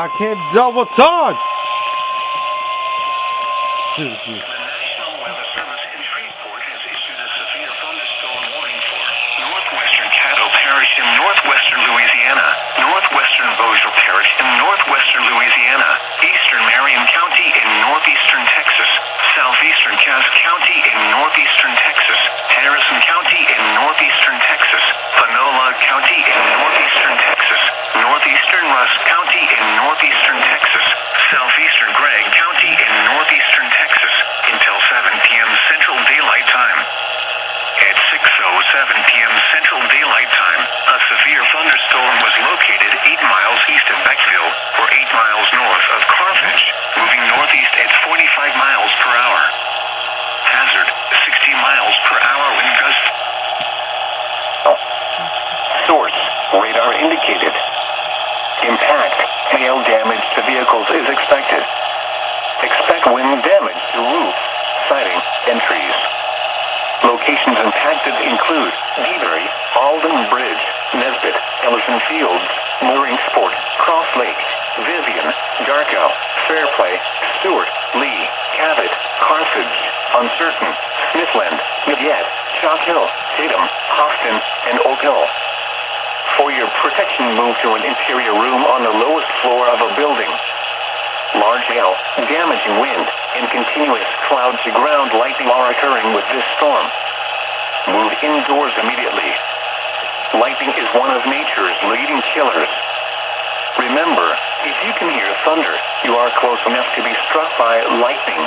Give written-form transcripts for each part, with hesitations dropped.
I can't double touch. Seriously. The National Weather Service in Shreveport has issued a severe thunderstorm warning for northwestern Caddo Parish in northwestern Louisiana, northwestern Bossier Parish in northwestern Louisiana, eastern Marion County in northeastern Texas, southeastern Cass County in northeastern Texas, Harrison County in northeastern Texas, Panola County in northeastern Texas, northeastern Rusk County in northeastern Texas, southeastern Gregg County in northeastern Texas, until 7 p.m. Central Daylight Time. At 6:07 p.m. Central Daylight Time, a severe thunderstorm was located 8 miles east of Beckville, or 8 miles north of Carthage, moving northeast at 45 miles per hour. Hazard, 60 miles per hour wind gust. Source, radar indicated. Impact, hail damage to vehicles is expected. Expect wind damage to roofs, siding, and trees. Locations impacted include Dewberry, Alden Bridge, Nesbitt, Ellison Fields, Mooringsport, Cross Lake, Vivian, Darko, Fairplay, Stewart, Lee, Cabot, Carthage, Uncertain, Smithland, Midyat, Chalk Hill, Tatum, Hofston, and Oak Hill. For your protection, move to an interior room on the lowest floor of a building. Large hail, damaging wind, and continuous cloud-to-ground lightning are occurring with this storm. Move indoors immediately. Lightning is one of nature's leading killers. Remember, if you can hear thunder, you are close enough to be struck by lightning.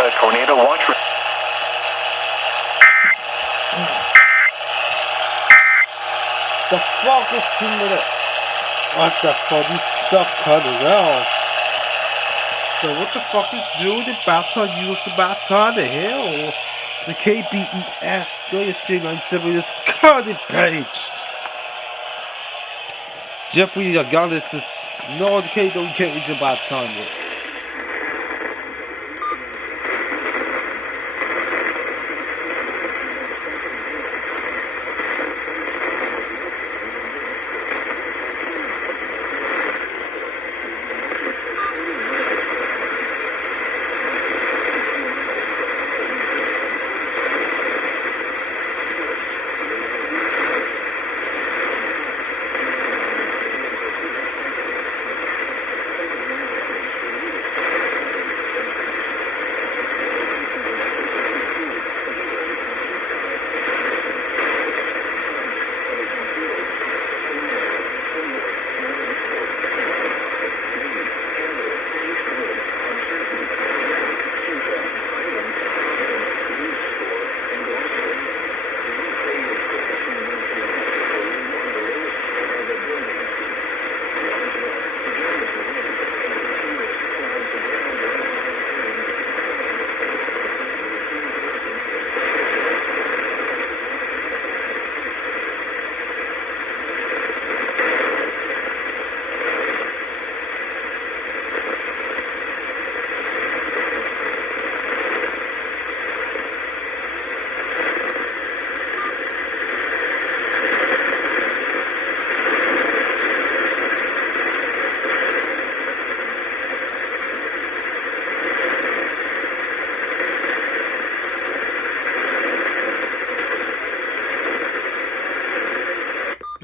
A tornado watch. The fuck is 2 minutes? What the fuck? You suck, cut it out. So what the fuck is doing about time? Use about time the hell? The KBEF Straight 97 is cut it paged. Jeffrey Agonis is no the K don't care it's about time.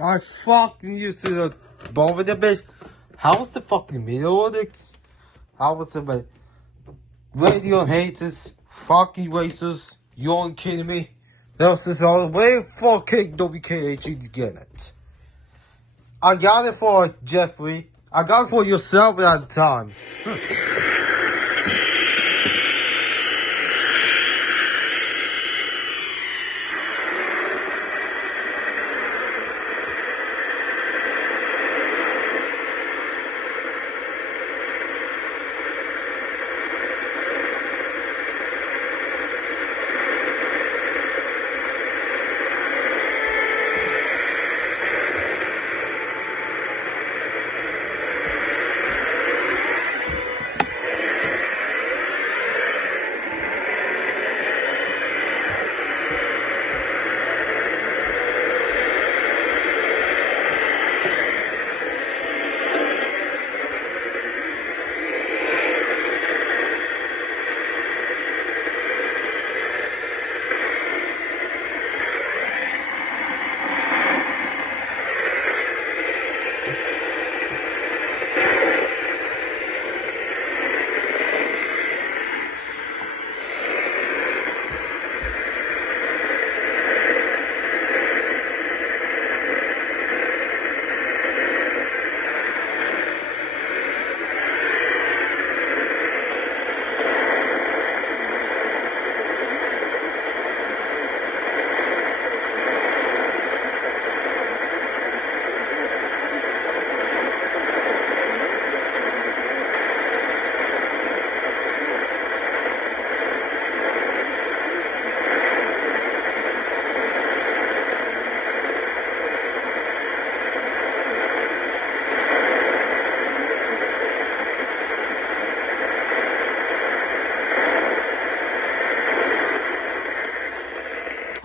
I fucking used to the bomb with the bitch. How was the fucking melodics? How was the radio haters? Fucking racers? You ain't kidding me? That was just all the way fucking WKH you get it. I got it for Jeffrey. I got it for yourself at the time.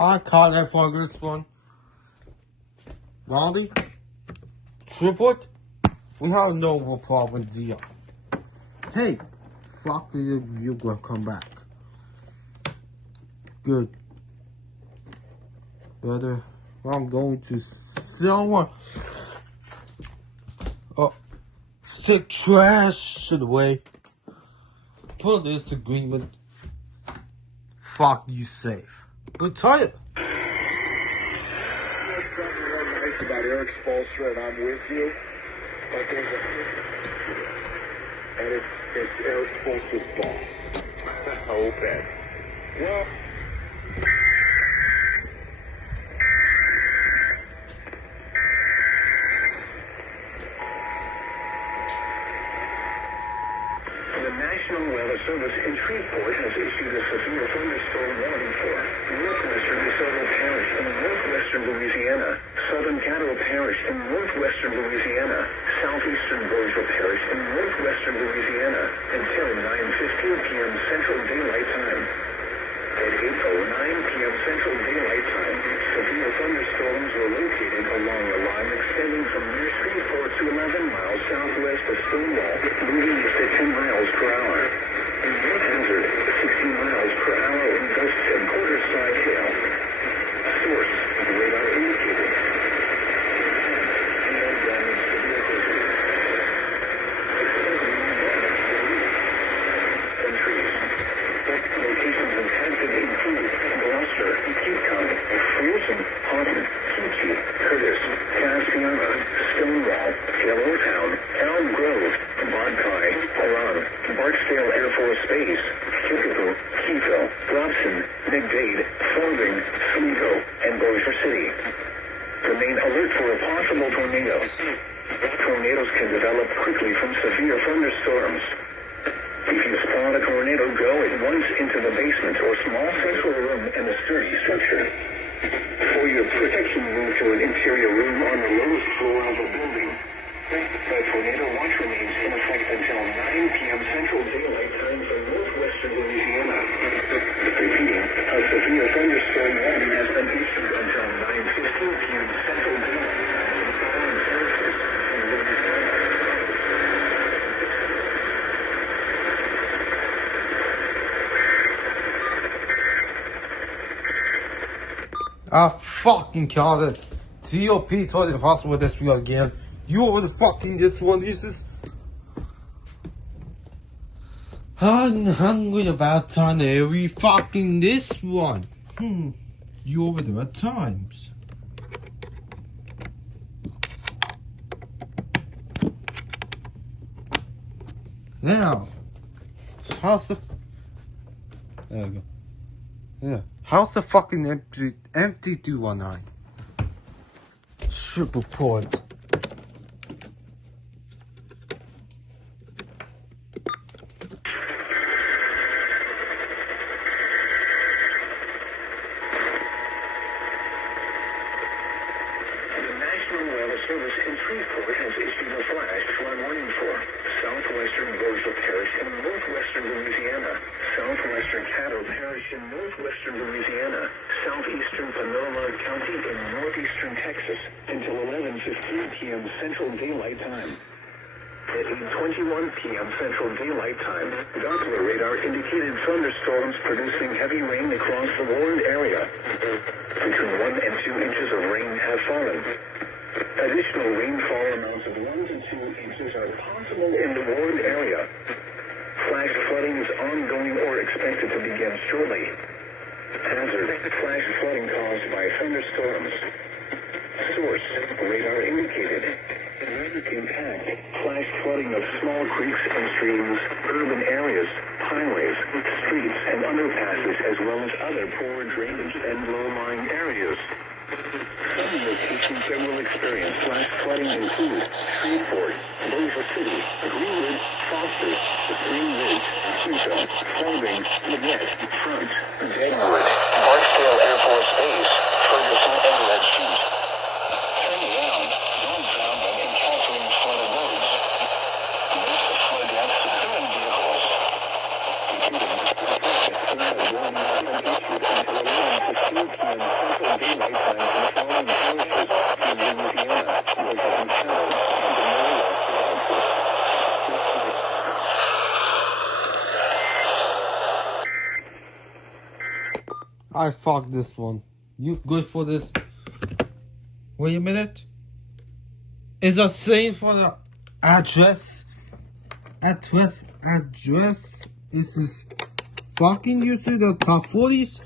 I call that for this one. Ronnie? Triplet? We have no problem with Dion. Hey, fuck you, you're gonna come back. Good. Brother, I'm going to someone. Oh, stick trash to the way. Put this agreement. Fuck you safe. But tell you. Nice about Eric Spoelstra, and I'm with you. But there's a and it's Eric Spoelstra's boss. Oh, bet. Well. The National Weather Service in Shreveport has issued a severe thunderstorm warning for northwestern DeSoto Parish in northwestern Louisiana, southern Caddo Parish in northwestern Louisiana, southeastern Bossier Parish in northwestern Louisiana until 9:15 p.m. Central Daylight Time. At 8:09 p.m. Central Daylight Time, severe thunderstorms were located along a line extending from near Shreveport to 11 miles southwest of Stonewall, moving east at 10 miles per hour. Wind hazard, 60 miles per hour in gusts and quarter-side hail. Source, radar indicated. Hail damage to vehicles. And trees. Locations impacted include Gloucester, Pecan, Friesen, Houghton, Keachie, Curtis, Cassiana, Stonewall, Yellowtown, Elm Grove, Bodkai, Oran, Barksdale Air Force Base, Kickapoo, Keyville, Robson, McDade, Fording, Sligo, and Bossier City. Remain alert for a possible tornado. Tornadoes can develop quickly from severe thunderstorms. If you spot a tornado, go at once into the basement or small central room in the sturdy structure. For your protection, move to an interior room on the lowest floor of a building. The tornado watch remains in effect until 9 p.m. Central Daylight Time for northwestern Louisiana. Repeating, a severe thunderstorm warning has been issued until 9:15 p.m. Central Daylight Time in the following parishes in Louisiana. I fucking called it. GOP told the hospital this week again. You over the fucking this one. This is. I'm hungry about time every fucking this one. You over there at times. Now, how's the. There we go. Yeah. How's the fucking empty 219? Triple port. Service in Shreveport has issued a flash flood warning for southwestern Bossier Parish in northwestern Louisiana, southwestern Caddo Parish in northwestern Louisiana, southeastern Panola County in northeastern Texas until 11:15 p.m. Central Daylight Time. At 8:21 p.m. Central Daylight Time, Doppler radar indicated thunderstorms producing heavy rain across the warned area. Between 1 and 2 inches of rain have fallen. Additional rainfall amounts of 1 to 2 inches are possible in the warned area. Flash flooding is ongoing or expected to begin shortly. Hazard, flash flooding caused by thunderstorms. Source, radar indicated. Impact, flash flooding of small creeks and streams, urban areas, highways, streets, and underpasses, as well as other poor drainage and low-lying areas. Some locations that will experience flash flooding include Shreveport, Bossier City, Greenwood, Foster, Green Ridge, Hugo, Fording, Lynette, Front, Deadwood, Barksdale Air Force Base, Ferguson, and Red Sheet. Turn around, don't drown them encountering flooded roads. Use the flood gas to current vehicles. Computing, flood warning has been issued until 11:15 p.m. Central Daylight Time for the following parishes in Louisiana, located in shadow of the I fucked this one. You good for this? Wait a minute. It's the same for the address. Address. This is fucking you to the top 40s.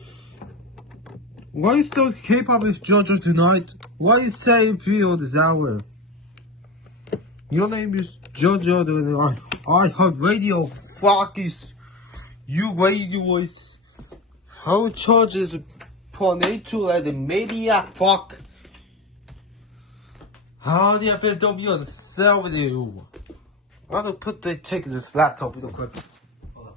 Why is the K-pop with Georgia tonight? Why is saying Pio this hour? Your name is Georgia. I heard radio. Fuck is you radio is. How charges to like the media? Fuck. How the FSW on the cell with you? I'm gonna take this laptop real quick. Hold on.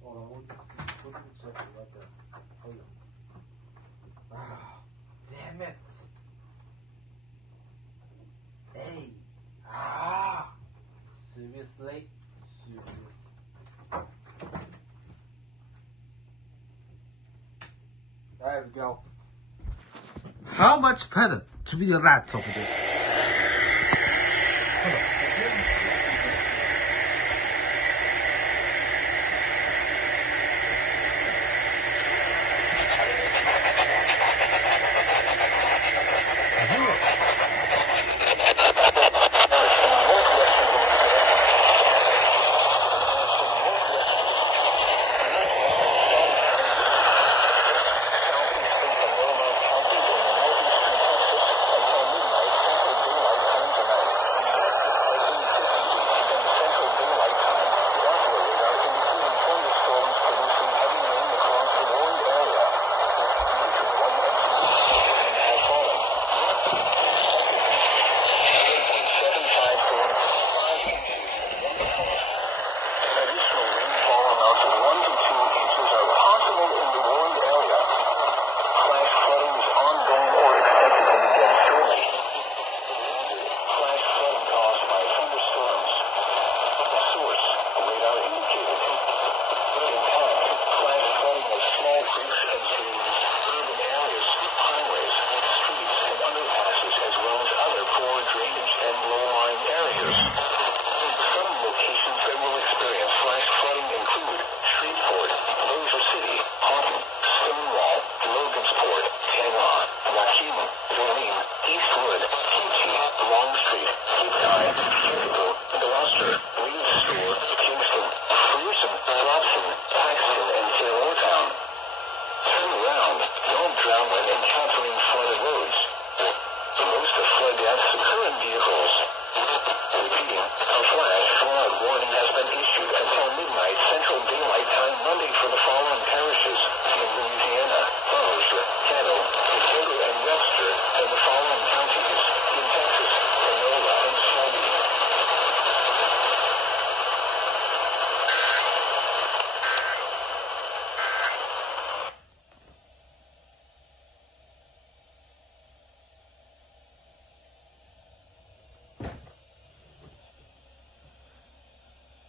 Hold on, we'll check it right there. Hold on. Ah, damn it. Hey. Ah. Seriously? There we go. How much better to be a laptop with this? Hold on.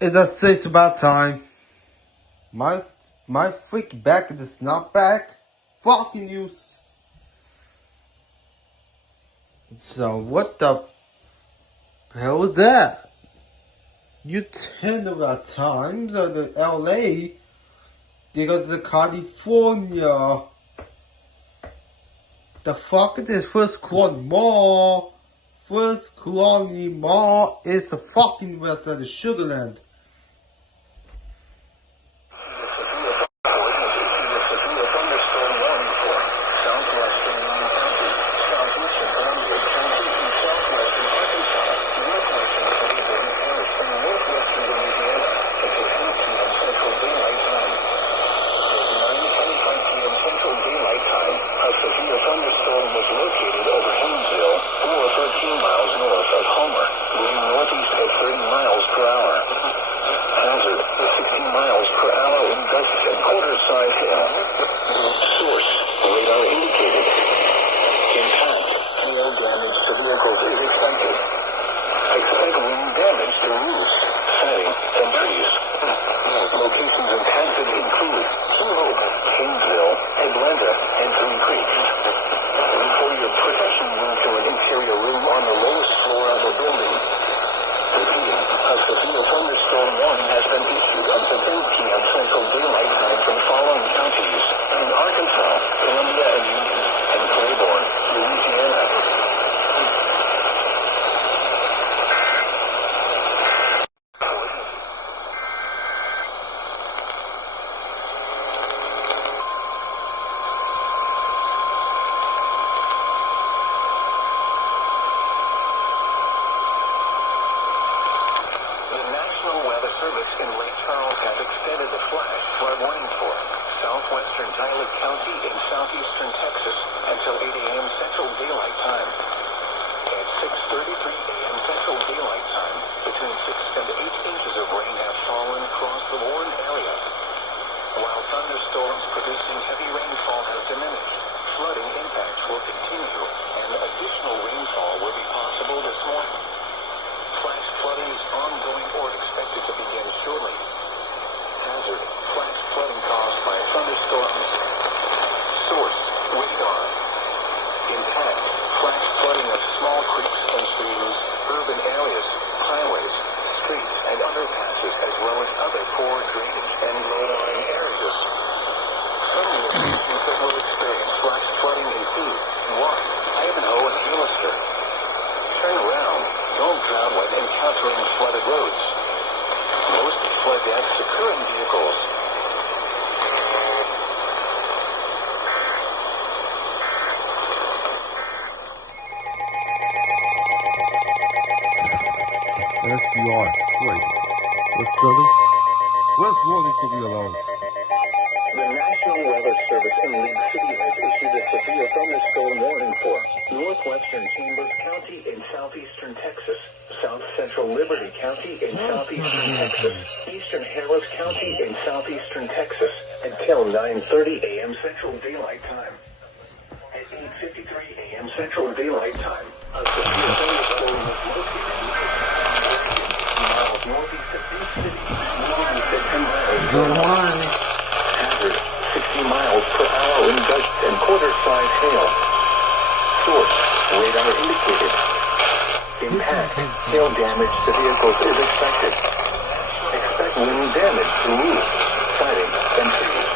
It's about time. My freak back is not back. Fucking news. So what the hell was that? You tell about times of the LA because of California. The fuck is this First Colony Mall? First Colony Mall is the fucking west of the Sugarland. Thunderstorm was located over Haynesville, 4 or 13 miles north of Homer, moving northeast at 30 miles per hour. to roofs, siding, and trees. Locations impacted include New Hope, Kingsville, Atlanta, and Green Creek. For your protection, move to an interior room on the lowest floor of the building. Repeating, a severe thunderstorm warning has been issued until 8 p.m. Central Daylight Time for the following counties: in Arkansas, Columbia and Union, and Claiborne, Louisiana. In Lake Charles has extended the flash flood warning for southwestern Tyler County in southeastern Texas until 8 a.m. Central Daylight Time. At 6:33 a.m. Central Daylight Time, between 6 and 8 inches of rain have fallen across the warned area. While thunderstorms producing heavy rainfall has diminished, flooding impacts will continue, and additional rainfall will be possible this morning. Flash flooding is ongoing or expected to begin shortly. Hazard: flash flooding caused by thunderstorms. Source: radar. Impact: flash flooding of small creeks and streams, urban areas, highways, streets, and underpasses, as well as other poor drainage and low-lying areas. Some locations that will experience flash flooding include 1. Ivanhoe and Hollister. Turn around. Don't drown when encountering flooded roads. Most flood deaths occur in vehicles. SDR. Wait. What's Southern? Where's warning to be allowed? The National Weather Service in League City has issued a severe thunderstorm warning for northwestern Chambers County in southeastern Texas, south central Liberty County in southeastern Texas, eastern Harris County in southeastern Texas, until 9:30 a.m. Central Daylight Time. At 8:53 a.m. Central Daylight Time, a severe thunderstorm was located miles northeast of Big City, moving within 10 miles. Good morning. Hazard: 60 miles per hour in gusts and quarter-size hail. Source: radar indicated. Impact: hail damage to vehicles is expected. Expect wind damage to roofs, siding, and trees.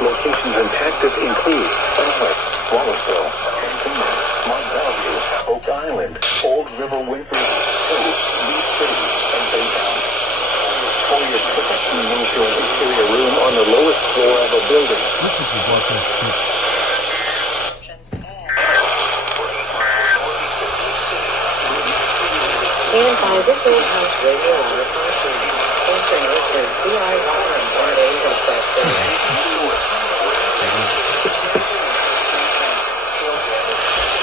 Locations impacted include Sunway, Wallaceville, Canton, Mont Bellevue, Oak Island, Old River Winthrop, Beach City, and Baytown. For your protection, move to an interior room on the lowest floor of a building. This is the broadcast chips. And by this old house radio hour conference, answering listeners' DIY and holiday income questions.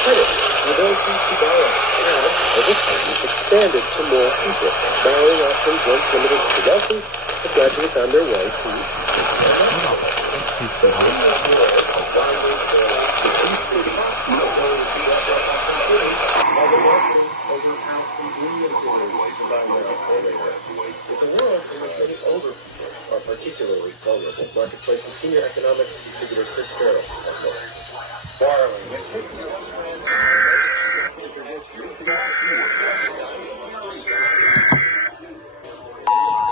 Credits, ability to borrow, has, over time, expanded to more people. Borrowing options once limited to the wealthy have gradually found their way to It's a world in which many older people are particularly vulnerable. Marketplace's senior economics contributor Chris Farrell has more. Borrowing.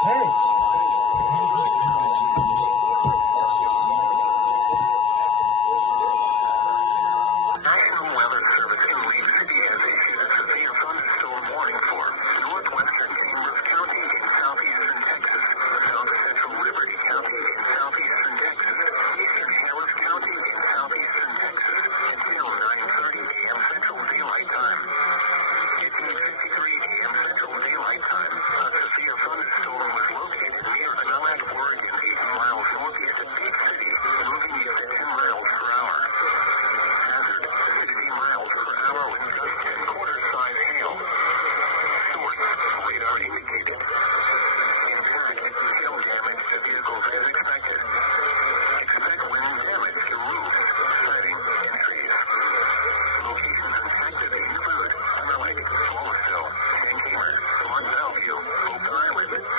Hey! National Weather Service in League City has issued a severe thunderstorm warning for northwestern Chambers County in southeastern Texas, south central Liberty County in southeastern Texas, eastern Harris County in southeastern Texas, until 9:30 a.m. Central Daylight Time. It's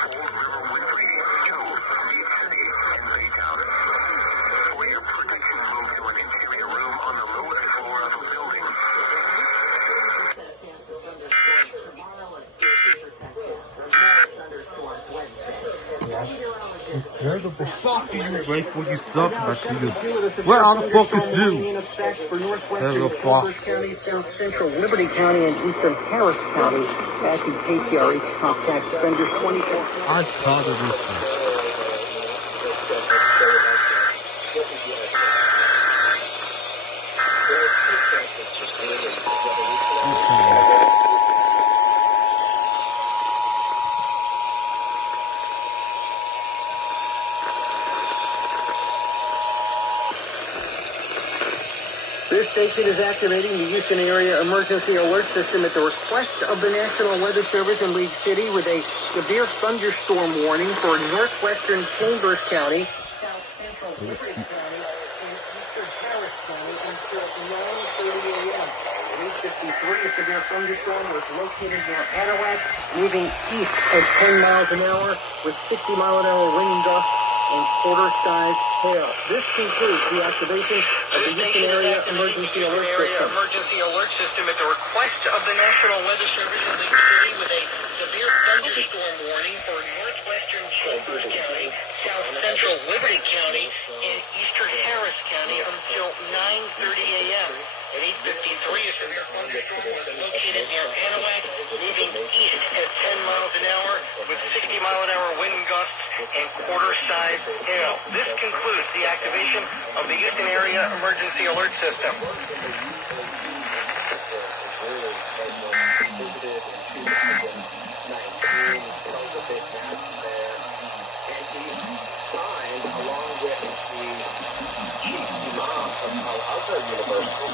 Cold River Wind Lady 2 from the city in Baytown. For your protection, move to an interior room on the lowest floor of the building. Incredible. Fuck you, grateful you suck, but you. Where all the fuck is due? Hello, fuck. County, South Central Liberty County, and Eastern Harris County. Passing KCRH contact offenders 24. I'm tired of this one. This station is activating the Houston Area Emergency Alert System at the request of the National Weather Service in League City with a severe thunderstorm warning for northwestern Chambers County, South Central Liberty County, and Eastern Harris County until 9:30 a.m. An 8:53, a severe thunderstorm was located near Anahuac, moving east at 10 miles an hour with 60-mile-an-hour wind gusts and quarter-sized hail. This concludes the activation of the Houston Area Emergency Alert System at the request of the National Weather Service in League City with a severe thunderstorm warning for northwestern Chambers County, South Central Liberty County, and Eastern Harris County until 9:30 a.m. At 8:53, a severe thunderstorm was located near Anahuac, moving east at 10 miles an hour with 60-mile-an-hour wind gusts and quarter-sized hail. This concludes the activation of the Houston Area Emergency Alert System.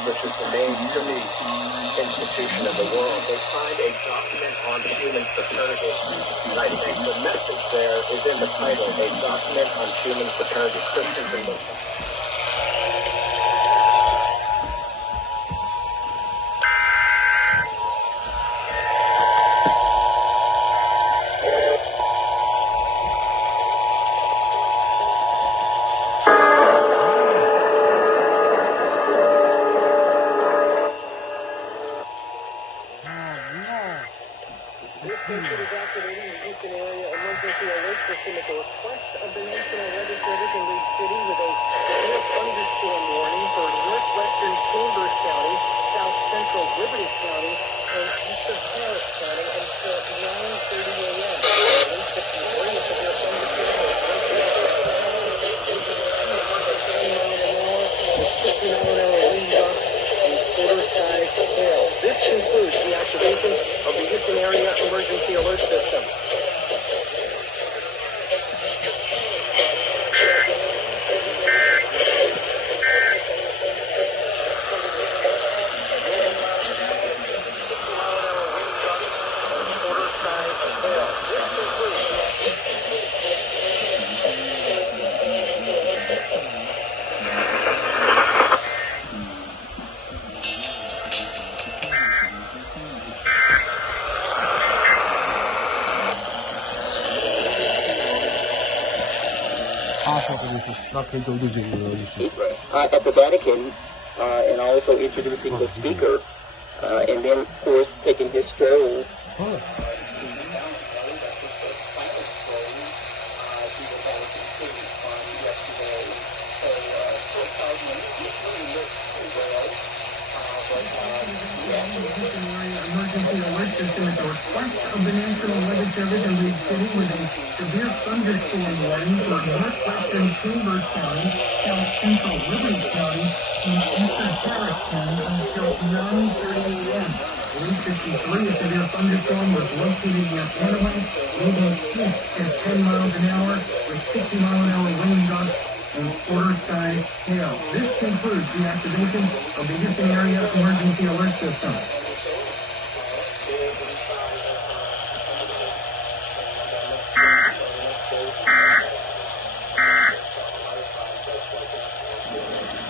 Which is the main Sunni institution of the world. They signed a document on human fraternity. And I think the message there is in the title, a document on human fraternity, Christians and Muslims. This station is activating the Houston Area Emergency Alert System at the request of the National Weather Service in League City with a severe thunderstorm warning for northwestern Chambers County, South Central Liberty County, and Eastern Harris County until 9:30 a.m. This concludes the activation of the Houston Area Emergency Alert System. At the Vatican, and also introducing the speaker, and then, of course, taking his stroll. Emergency alert system at the request of the National Weather Service in League City with a severe thunderstorm warning for northwestern Chambers County, South Central Liberty County, and Eastern Harris County until 9:30 a.m. At 8:53, a severe thunderstorm was located near Anahuac, moving east at 10 miles an hour with 60-mile-an-hour wind gusts and quarter-sized hail. This concludes the activation of the Houston Area Emergency Alert System.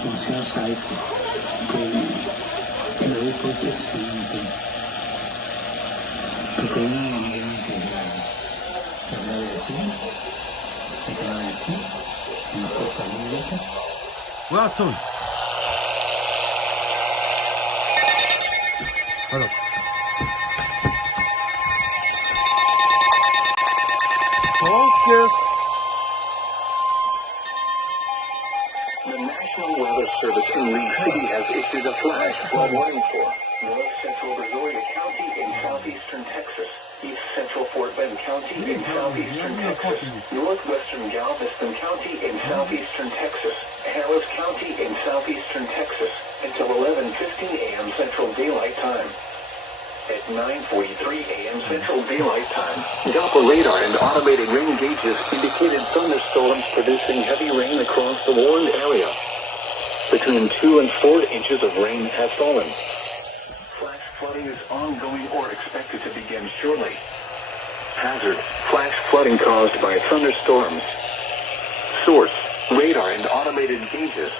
Función sites que lo único que siente porque una manera integral es la Miscellaneous. Déjenme aquí, en la puerta médica. Watson. Hello. Focus. The National Weather Service in League City has issued a flash flood warning for North Central Brazoria County in southeastern Texas, East Central Fort Bend County in southeastern Texas, northwestern Galveston County in southeastern Texas, Harris County in southeastern Texas, until 11:15 a.m. Central Daylight Time. At 9:43 a.m. Central Daylight Time, Doppler radar and automated rain gauges indicated thunderstorms producing heavy rain across the warned area. Between 2 and 4 inches of rain have fallen. Flash flooding is ongoing or expected to begin shortly. Hazard: flash flooding caused by thunderstorms. Source: radar and automated gauges.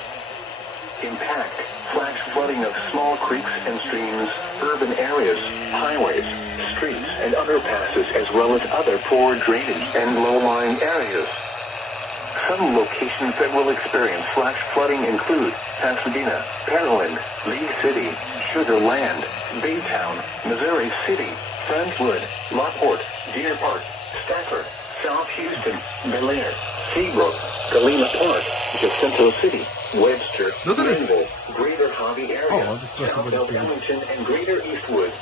Impact: flash flooding of small creeks and streams, urban areas, highways, streets, and underpasses, as well as other poor drainage and low-lying areas. Some locations that will experience flash flooding include Pasadena, Pearland, League City, Sugar Land, Baytown, Missouri City, Friendswood, Lockport, Deer Park, Stafford, South Houston, Bel Air, Seabrook, Galena Park, Jacinto City, Webster, Look at this. Greenville, Greater Hobby Area, Oh, this was South somebody's El favorite. Remington, and Greater Eastwood.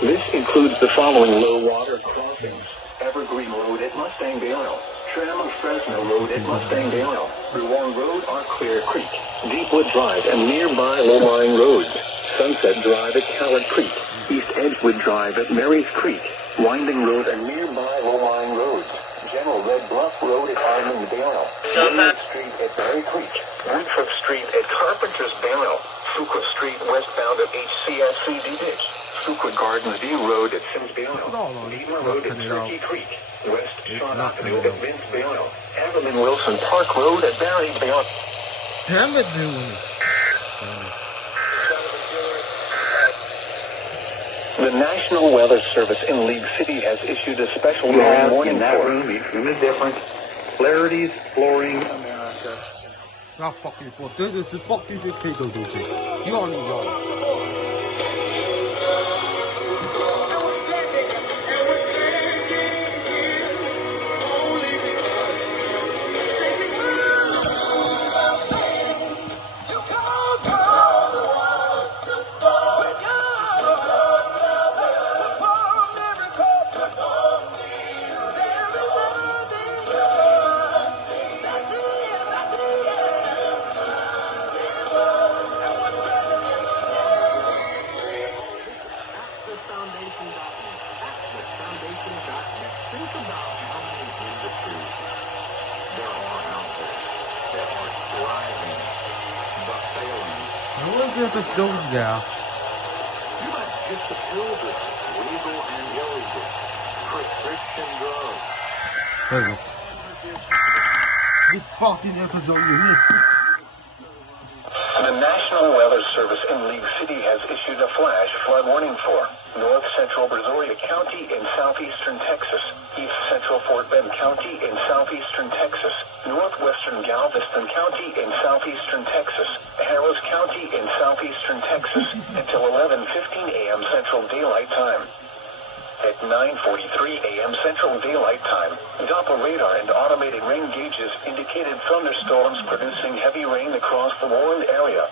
This includes the following low water crossings: Evergreen Road at Mustang Vale, Tram of Fresno Road at Mustang Vale, Ruan Road at Clear Creek, Deepwood Drive and nearby low-lying roads, Sunset Drive at Coward Creek, East Edgewood Drive at Mary's Creek, Winding Road and nearby low-lying roads, General Red Bluff Road at Armand-Dale, William Street at Berry Creek, Winthrop Street at Carpenter's Barrel, Fuqua Street westbound at HCSCD Ditch, Fuqua Gardens View Road at Sims Barrel, it's Beaver Road at knocking it Turkey out. Creek, West It's Shaw knocking Avenue it at out. Vince Barrel, Avalon Wilson Park Road at Barry Barrel. Damn it, dude. The National Weather Service in League City has issued a special rain warning for between the different polarities, flooring, America. Ah, fucking fuck. This is fucking potato, dude. You all need y'all. What was it if don't yeah? There it is. This fucking episode you hit. The National Weather Service in League City has issued a flash flood warning for North Central Brazoria County in southeastern Texas, East Central Fort Bend County in southeastern Texas, northwestern Galveston County in southeastern Texas, Harris County in southeastern Texas, until 11:15 a.m. Central Daylight Time. At 9:43 a.m. Central Daylight Time, Doppler radar and automated rain gauges indicated thunderstorms producing heavy rain across the warned area.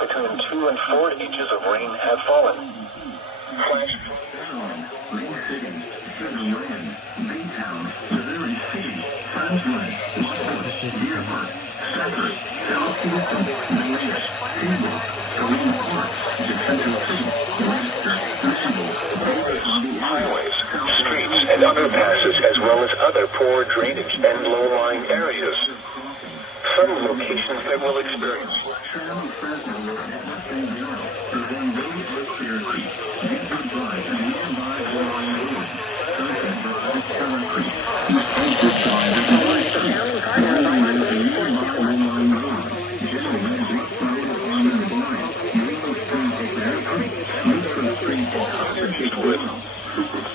Between 2 and 4 inches of rain have fallen. Flash highways, streets, and underpasses, as well as other poor drainage and low-lying areas. Some locations that will experience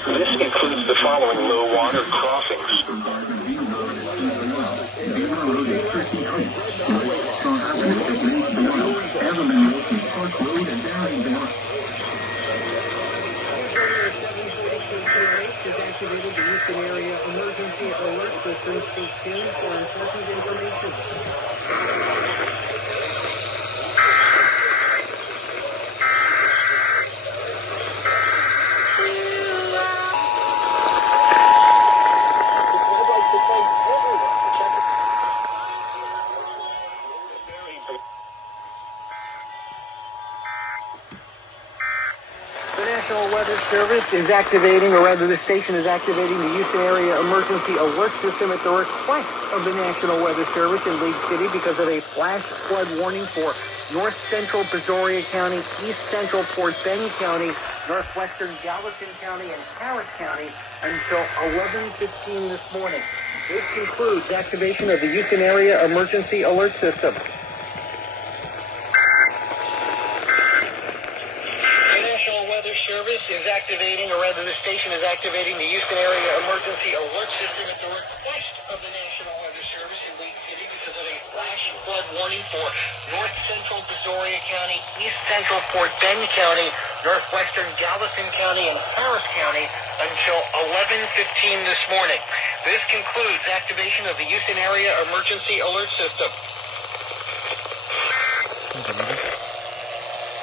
This includes the following low water crossings: Has activated the Houston area emergency alert system. Stay tuned for important information. The National Weather Service is activating, or rather the station is activating the Houston area emergency alert system at the request of the National Weather Service in League City because of a flash flood warning for north central Peoria County, east central Fort Bend County, northwestern Gallatin County, and Harris County until 11:15 this morning. This concludes activation of the Houston area emergency alert system. Service is activating, or rather the station is activating the Houston area emergency alert system at the request of the National Weather Service in League City because of a flash flood warning for north central Peoria County, east central Fort Bend County, northwestern Gallatin County, and Harris County until 11:15 this morning. This concludes activation of the Houston area emergency alert system.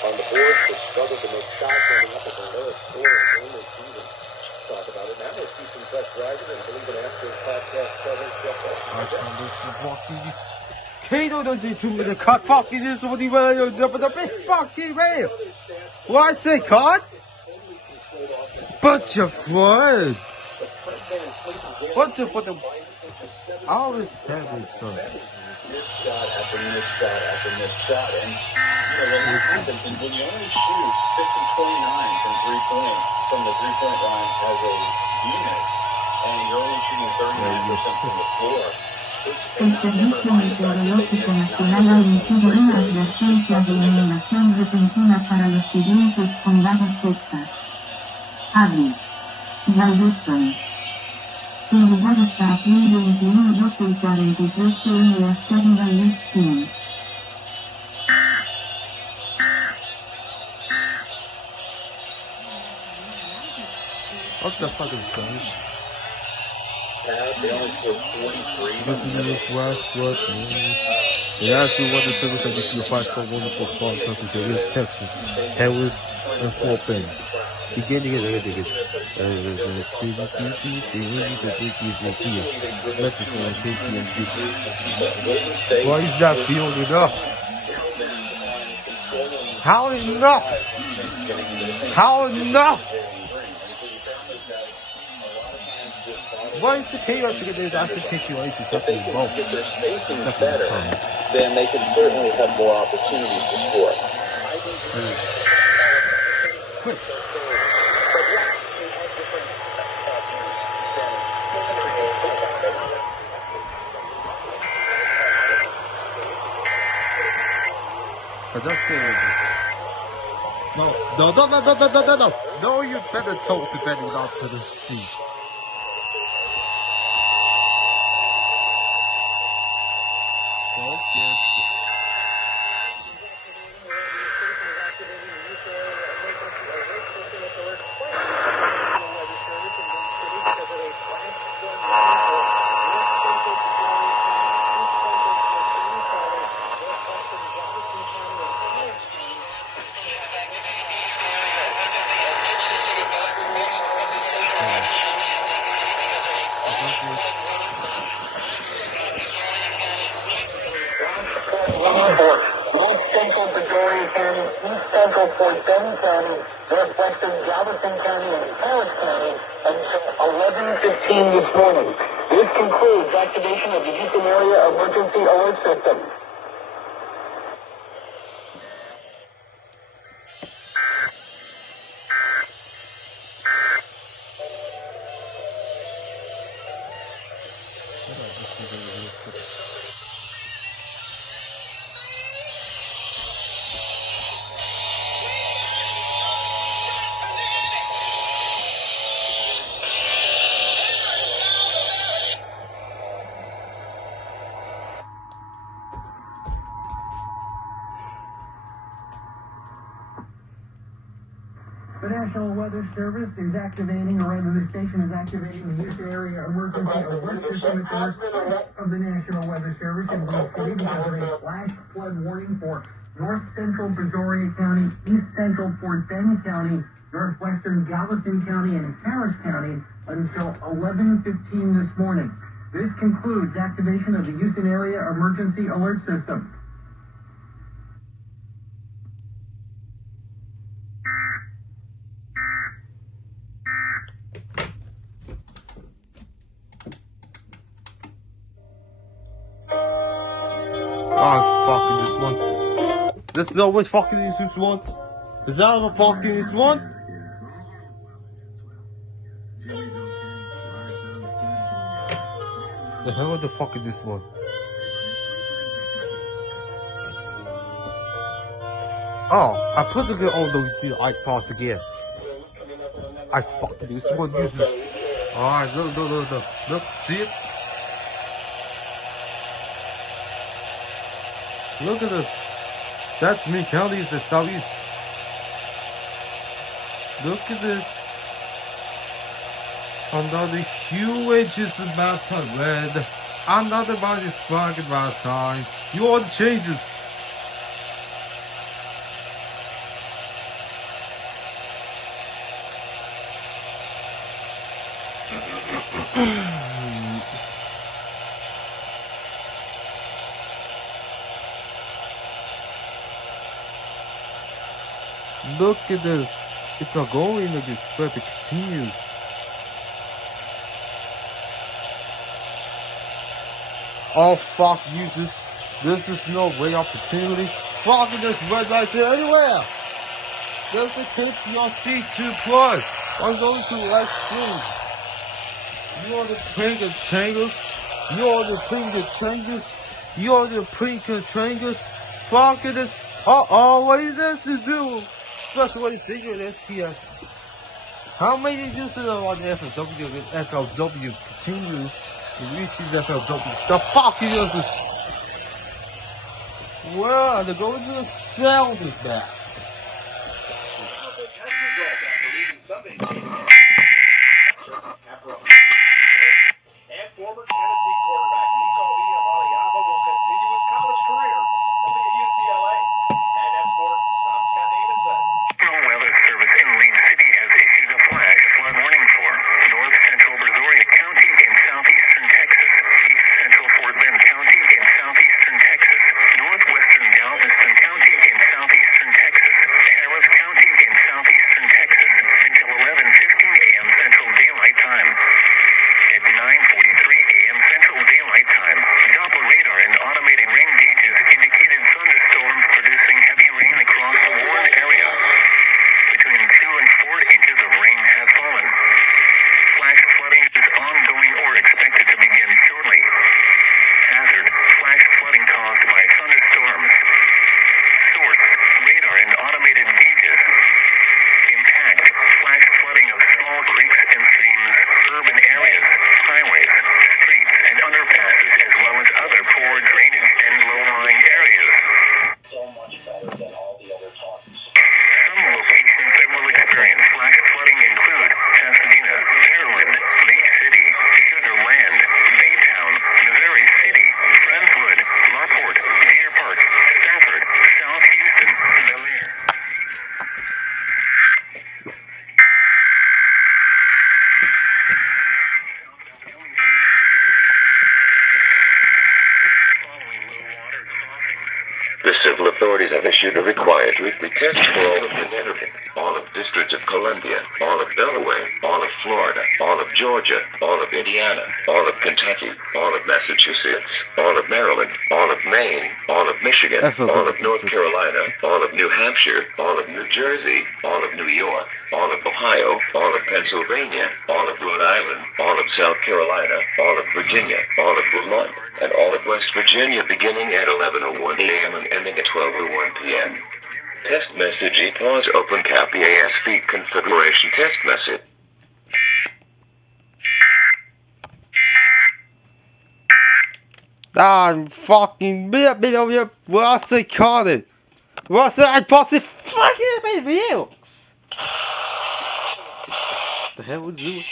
On the boards, they struggled to make shots ending up at the lowest score in this season. Let's talk about it now with Houston Press writer and Believe in Astros podcast co-host Jeff Bell. KUHT 준비돼 cut fucking this what you want to jump the big fucking man. Why say cut? Bunch of words. Bunch of what the I always have it Missed shot after missed shot after missed shot. And, you know, when that happens, and when you only shoot 50-29 from the three-point line as a unit, and you're only shooting 39% from the floor, Este servicio meteorológico nacional ha emitido una advertencia de inundación repentina para los siguientes condados Texas: Abril, Galveston. El lugar está a 21:12:43 p.m. Western Galveston. What the fuck is this? they only scored 43. This is the flash flood. The National Weather Service had issued a flash flood warning for fall countries in West Texas, Harris, and Fort Bend. Beginning at Metrical and KTMG. Why is that field enough? How enough? How enough? Why is the KUHT together after KUHT is something both? Second time. Then they can certainly have more opportunities to score. Quick. I just said no. No, you better toss it better not to the sea. North central Peoria County, east central Fort Bend County, northwestern Gallatin County, and Harris County until 11:15 this morning. This concludes activation of the Houston area emergency alert system. National Weather Service is activating, or rather the station is activating the Houston Area Emergency Alert System at the request of the National Weather Service in Blue City because of a flash flood warning for north central Brazoria County, east central Fort Bend County, northwestern Galveston County, and Harris County until 11:15 this morning. This concludes activation of the Houston Area Emergency Alert System. Oh, fucking this one. There's no way fucking is this one. Is that a fucking this one? The hell of the fuck is this one? Oh, I put the oh no, you see I paused again. I fucking this one uses. Alright, look, see it? Look at this. That's me county is the southeast. Look at this. Another huge is about to red. Another body spark about time. You all the changes. Look at this. It's a going to get spread. It continues. Oh fuck uses. This is no way opportunity. Fucking this red lights anywhere. There's the KPRC 2+. I'm going to live stream. You are the prinker changers. You are the prinker changers. You are the prinker changers. Fucking this. What is this to do? Special way secret SPS. How many users are on FSW? FLW continues. The issues FLW. The fuck is this? Well, they're going to sell this back. The test results after leaving Sunday's game and former Tennessee quarterback Nico Iamaleava will continue his college career. He'll be at UCLA. And that's sports. I'm Scott Davidson. National Weather Service in League City has issued a flash flood warning for north central Brazoria County in southeastern Texas, east central Fort Bend County in southeastern Texas, northwestern Galveston County in southeastern Texas, Harris County in southeastern Texas until 11:15 a.m. Central Daylight Time. At 9:43 a.m. Central Daylight Time, Doppler radar and automated rain gauges indicated thunderstorms producing heavy rain across the Warren area. Between 2 and 4 inches of rain have fallen. Flash flooding is ongoing or expected to begin shortly. Hazard: flash flooding caused by thunderstorms. Source: radar and automated gauges. Impact: flash flooding of small creeks and streams, urban areas, highways, streets, and underpasses, as well as other poor drainage and low-lying areas. So much better than all the other times. Some locations that will experience flash flooding include Pasadena, Maryland, Bay City, Sugar Land, Baytown, Missouri City, Friendswood, Lockport, Deer Park, Stafford, South Houston, Bel Air. The civil authorities have issued a required weekly test for all of Connecticut, all of District of Columbia, all of Delaware, all of Florida, all of Georgia, all of Indiana, all of Kentucky, all of Massachusetts, all of Maryland, all of Maine, all of Michigan, all of North Carolina, all of New Hampshire, all of New Jersey, all of New York, all of Ohio, all of Pennsylvania, all of Rhode Island, all of South Carolina, all of Virginia, all of Vermont, and all of West Virginia beginning at 11:01 a.m. and ending at 12:01 p.m. Test message EAS open cap EAS feed configuration test message. I'm fucking bit of your what's it called it? What's it? I pass it fucking baby. The hell was it?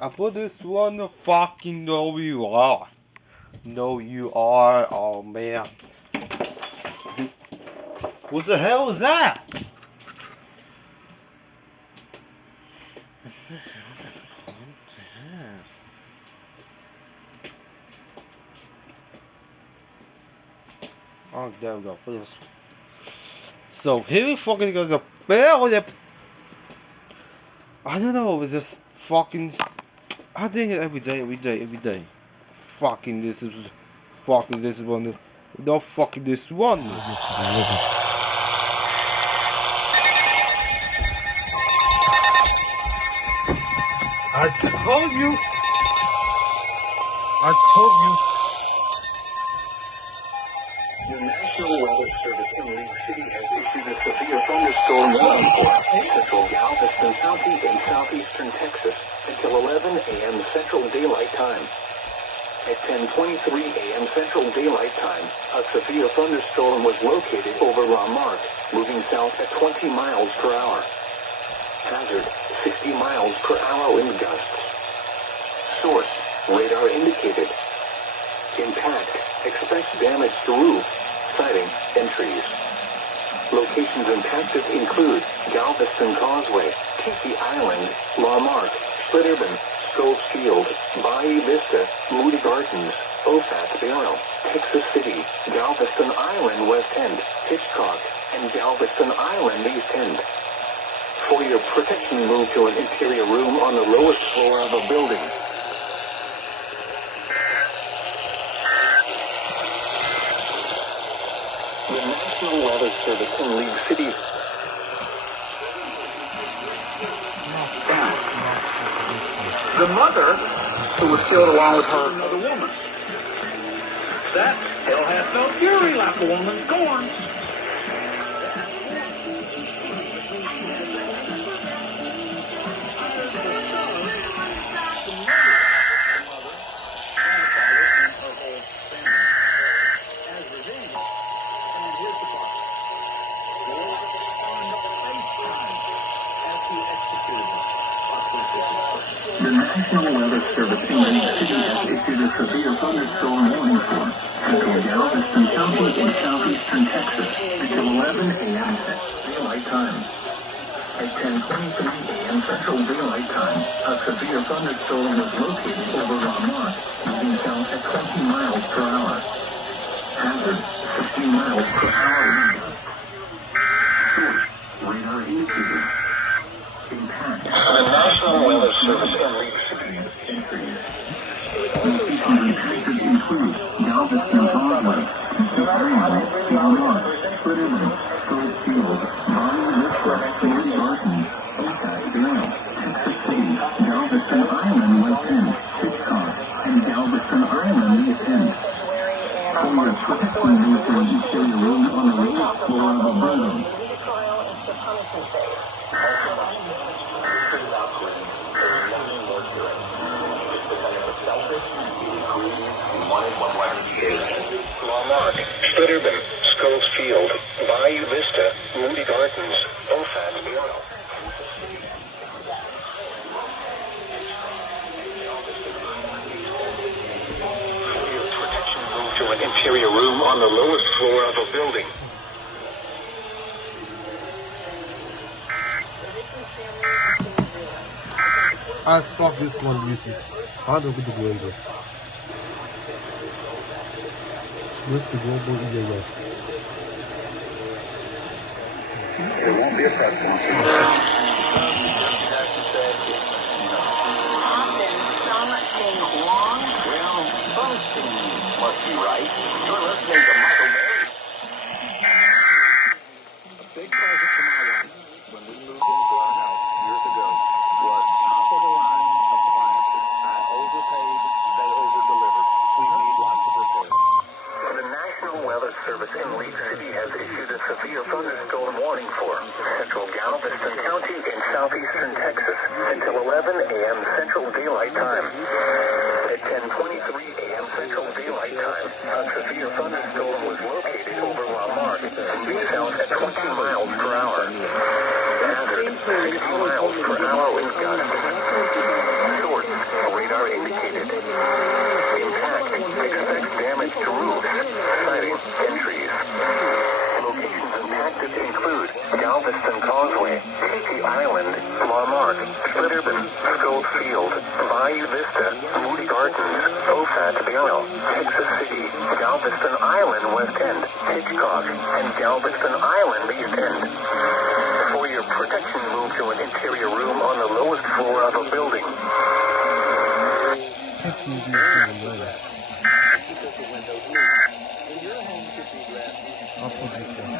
I put this one the fucking no you are. No you are, oh man. What the hell is that? Oh, there we go. Put this. So here we fucking go. The bell. I don't know. It's just fucking. I think it every day. Fucking this is. Fucking this one. No fucking this one. I told you. The National Weather Service in League City has issued a severe thunderstorm warning for central Galveston County in southeastern Texas until 11 a.m. Central Daylight Time. At 10:23 a.m. Central Daylight Time, a severe thunderstorm was located over La Marque, moving south at 20 miles per hour. Hazard, 60 miles per hour wind gusts. Source, radar indicated. Impact, expect damage to roof, siding, and trees. Locations impacted include Galveston Causeway, Tiki Island, La Marque, Splitterman, Schofield Field, Bayou Vista, Moody Gardens, Ofat Barrow, Texas City, Galveston Island West End, Hitchcock, and Galveston Island East End. For your protection, move to an interior room on the lowest floor of a building. The National Weather Service in League City. The mother, who was killed along with her another woman. That hell hath no fury like a woman scorned. The National Weather Service in League City has issued a severe thunderstorm warning for central Galveston County in southeastern Texas until 11 a.m. Daylight Time. At 10:23 a.m. Central Daylight Time, a severe thunderstorm was located over La Marque, moving south at 20 miles per hour. Hazard, 60 miles per hour wind. Source, radar indicated. Impact. The National Weather Service in League City entries. Locations impacted include Galveston Causeway, Tiki Island, La Marque, Splitterman, Schofield, Bayou Vista, Moody Gardens, Ofat Barrow, Texas City, Galveston Island West End, Hitchcock, and Galveston Island East End. For your protection, move to an interior room on the lowest floor of a building. La Marque, Splitterman, Schofield, Bayou Vista, Moody Gardens, Ofat Barrow. For your protection, move to an interior room on the lowest floor of a building. I fuck this one uses. I don't get the Globals. What's the global EAS? It won't be a problem. Often something wrong? Well, something must be right. You're listening to Michael Berry. A big present for my wife when we moved into our house years ago was top-of-the-line appliances. I overpaid, they over-delivered. We need lots of repairs. The National Weather Service in League City has issued a severe thunderstorm warning for central Galveston County in southeastern Texas until 11 a.m. Central Daylight Time. At 10:23 a.m. Central Daylight Time, a severe thunderstorm was located over La Marque, moving south at 20 miles per hour. Hazard, miles per hour wind gusts. Source, radar indicated. Impact, expect damage to roofs, siding, and trees. Locations impacted include Galveston Causeway, Katy Island, Lamarck, Splitterben, Schofield, Bayou Vista, Moody Gardens, Ofat Bell, Texas City, Galveston Island West End, Hitchcock, and Galveston Island East End. For your protection, move to an interior room on the lowest floor of a building. I'll put this one.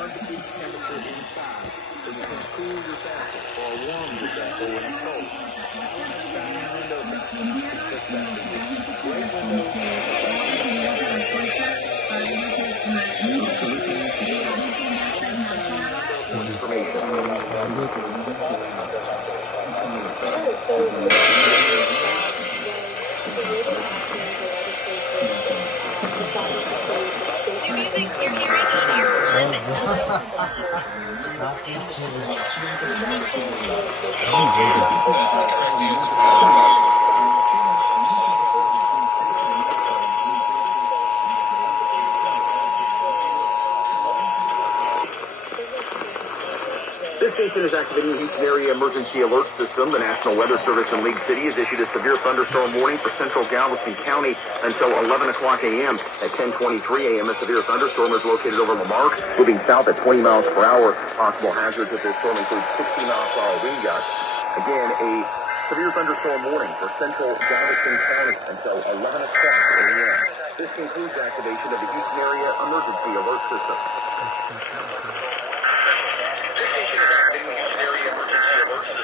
This station is activating the Houston Area Emergency Alert System. The National Weather Service in League City has issued a severe thunderstorm warning for central Galveston County until 11 o'clock a.m. At 10:23 a.m., a severe thunderstorm is located over Lamarck, moving south at 20 miles per hour. Possible hazards of this storm include 60 miles per hour wind gusts. Again, a severe thunderstorm warning for central Galveston County until 11 o'clock a.m. This concludes activation of the Houston Area Emergency Alert System.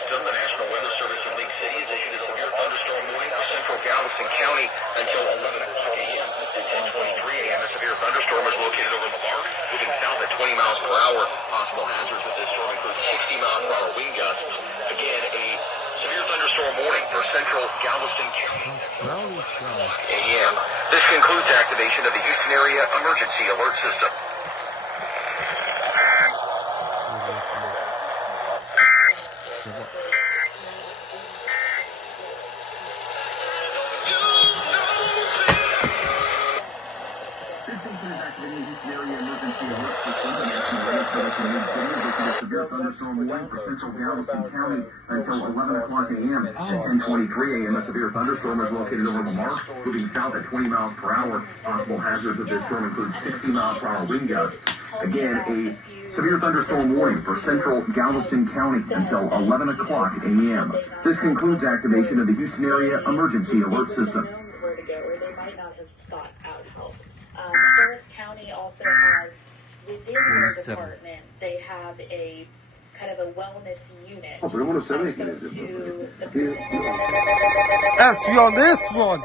The National Weather Service in League City has issued a severe thunderstorm warning for central Galveston County until 11 o'clock a.m. At 10:23 a.m., a severe thunderstorm is located over Lamarck, moving south at 20 miles per hour. Possible hazards of this storm include 60 miles per hour wind gusts. Again, a severe thunderstorm warning for central Galveston County. a.m. This concludes activation of the Houston Area Emergency Alert System. Severe thunderstorm warning for central Galveston County until 11 o'clock a.m. At 10:23 a.m., a severe thunderstorm is located over Lamarck, moving south at 20 miles per hour. Possible hazards of this storm include 60 miles per hour wind gusts. Again, a severe thunderstorm warning for central Galveston County until 11 o'clock a.m. This concludes activation of the Houston Area Emergency Alert System. Where to go where they might not have sought out help. Harris County also has, within their department, they have a kind of a wellness unit. Oh, pero no sabe quién es el Ask you on this one.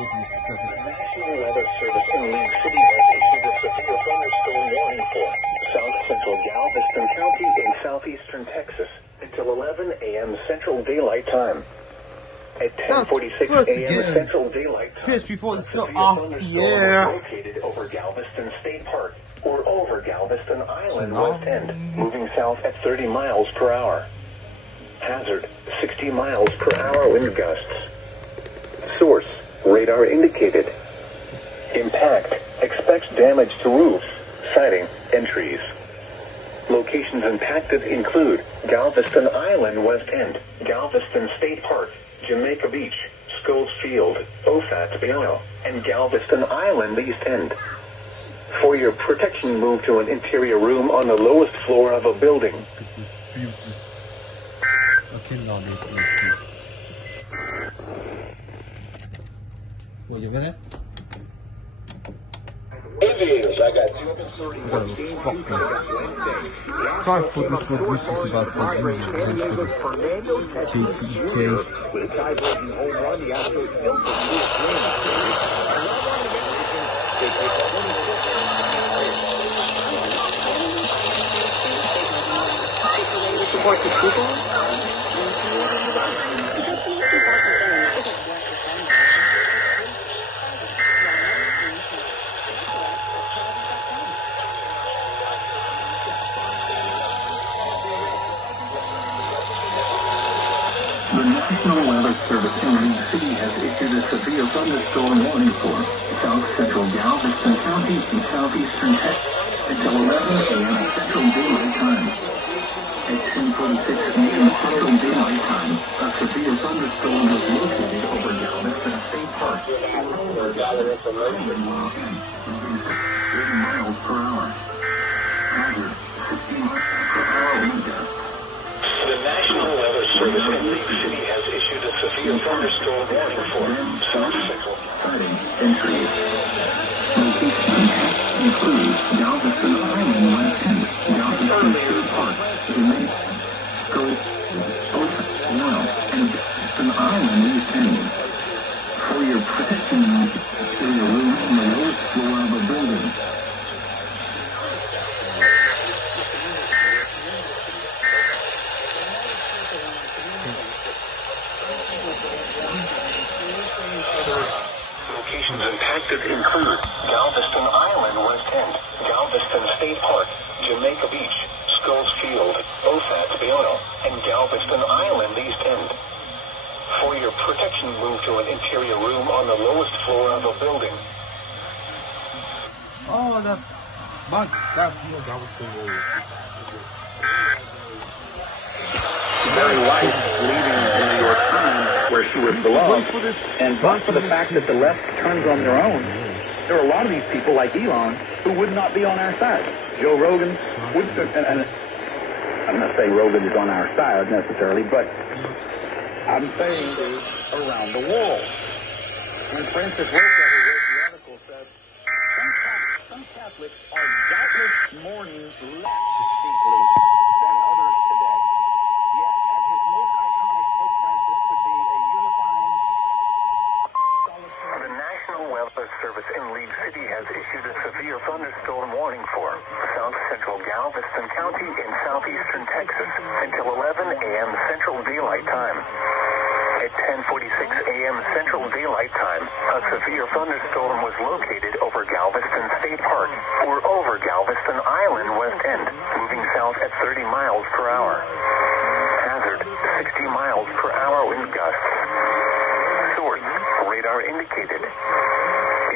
National Weather Service in League City has issued a severe thunderstorm warning for south central Galveston County in southeastern Texas until 11 a.m. Central Daylight Time. At 10:46 a.m. Central Daylight Time, Just before it's still off the air. Located over Galveston State Park or over Galveston Island West End, moving south at 30 miles per hour. Hazard, 60 miles per hour wind gusts. Source, radar indicated. Impact, expect damage to roofs, siding, and trees. Locations impacted include Galveston Island West End, Galveston State Park, Jamaica Beach, Schofield, Ofat Bell, and Galveston Island East End. For your protection, move to an interior room on the lowest floor of a building. Look at this view, just on it. What you gonna? Sorry for this one, this is about to use it for this KTK. Support the people. The National Weather Service in League City has issued a severe thunderstorm warning for South Central Galveston County and southeastern Texas until 11 a.m. Central Daylight Time. At 10:46 a.m. Central Daylight Time, a severe thunderstorm was located over Galveston State Park. Gather information. 30 miles per hour. Hazard, 60 miles per hour wind gusts. The National Weather Service in League City has issued a severe thunderstorm warning for South Central. Sighting entries. Locations include Galveston Island West End, Galveston State Park, Jamaica, Scope, Oak, Well, and Galveston Island East End. For your protection, clear your room on the lowest floor of a building. Locations impacted include Galveston Island West End, Galveston State Park, Jamaica Beach, Skulls Field, Ofat Bayonne, and Galveston Island East End. For your protection, move to an interior room on the lowest floor of a building. Oh, that's your Galveston Warriors. Very White leaving the New York Times, where she was beloved, and but for the fact that the left turns on their own, there are a lot of these people like Elon who would not be on our side. Joe Rogan would, and I'm not saying Rogan is on our side necessarily, but I'm saying around the world. And Francis Roca, who wrote the article, said, some Catholics are doubtless mourning less deeply than others today. Yet, at his most iconic, Pope Francis could be a unifying, solitary... The National Weather Service in League City has issued a severe thunderstorm warning for South Central Galveston County in southeastern Texas until 11 a.m. Central Daylight Time. At 10:46 a.m. Central Daylight Time, a severe thunderstorm was located over Galveston State Park or over Galveston Island West End, moving south at 30 miles per hour. Hazard, 60 miles per hour wind gusts. Source, radar indicated.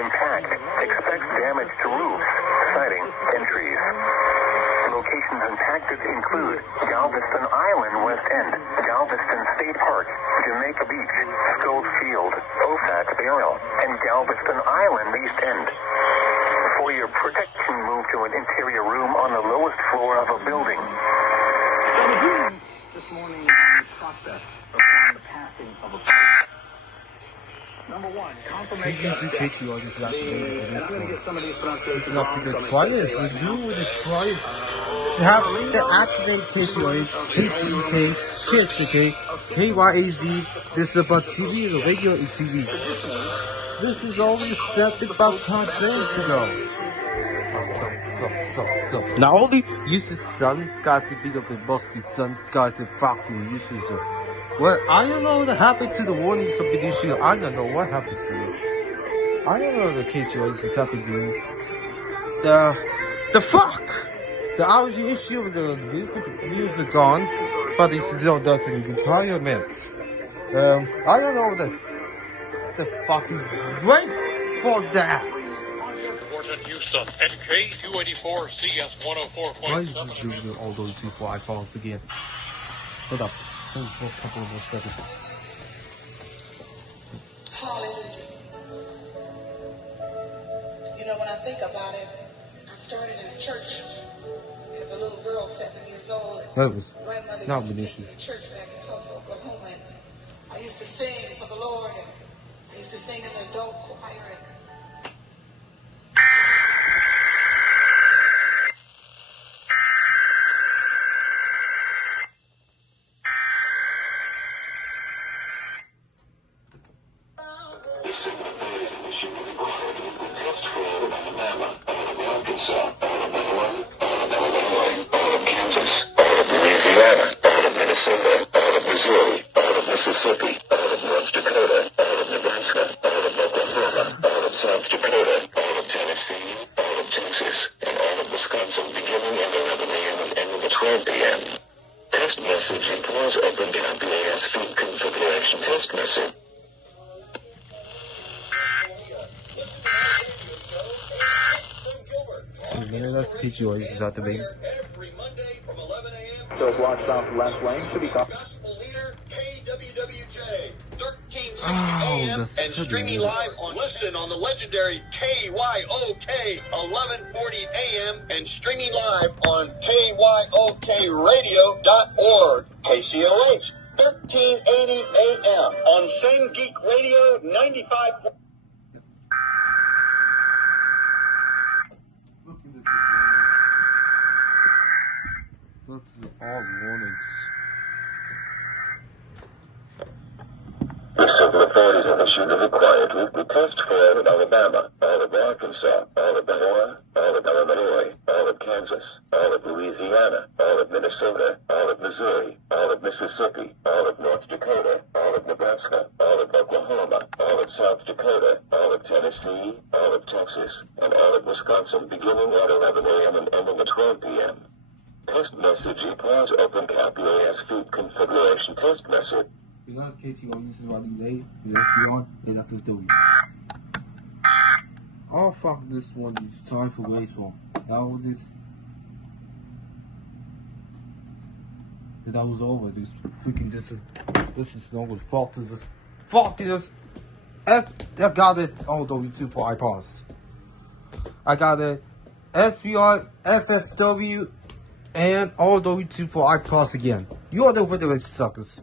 Impact, expect damage to roofs, siding, and trees. Locations impacted include Galveston Island West End, Galveston State Park, Jamaica Beach, Skulls Field, Ofat Bayonne, and Galveston Island East End. For your protection, move to an interior room on the lowest floor of a building. This morning, the process upon the passing of a pipe. Number one, confirmation of death. I'm going to get some of these pronunciations wrong. Try it. They do with it. Try it. You have to activate KTOH, KTEK, KXJK, KYAZ. This is about TV, the radio and TV. This is already set about 10 days ago. So. Not only uses sun skies to beat up the mostly sun skies and fucking uses it. Well, I don't know what happened to the warnings of the issue. I don't know what happened to it. I don't know the KTOH is happening to you. The fuck! The audio issue of the music gone, but it still doesn't retirement. I don't know the fucking wait for that. In Houston, NK284 CS104.7. Why is this doing all those two for iPhones again? Hold up, it's going for a couple of more seconds. Hallelujah. You know, when I think about it, I started in the church as a little girl, 7 years old. That was grandmother not used to an take me issue. to church back in Tulsa, Oklahoma, and I used to sing for the Lord, and I used to sing in the adult choir, and Kansas, Louisiana, Minnesota, Missouri, Mississippi, North Dakota, Nebraska, Oklahoma, South Dakota, Tennessee, Texas, and all of Wisconsin beginning at 11 a.m. and ending at 12 p.m. Text message and pause open gap EAS feed confirmation. message. That's KGO. This is out the main. So block south left lane should be caught. Oh, that's and streaming live on listen on the legendary KYOK 1140 AM and streaming live on KYOKradio.org. KCOH 1380 AM on Same Geek Radio 95. Look at this all warnings. The civil authorities have issued a required weekly test for all of Alabama, all of Arkansas, all of Iowa, all of Illinois, all of Kansas, all of Louisiana, all of Minnesota, all of Missouri, all of Mississippi, all of North Dakota, all of Nebraska, all of Oklahoma, all of South Dakota, all of Tennessee, all of Texas, and all of Wisconsin beginning at 11 a.m. and ending at 12 p.m. Test message equals open cap EAS feed configuration test message. Because KTO uses what they SPR, then nothing's doing. Oh fuck this one, sorry for baseball. That was over. This is no good. Fuck this. Fuck this. I got it on W2 for iPods. I got it SPR, FFW, and all W2 for iPods again. You are the video suckers.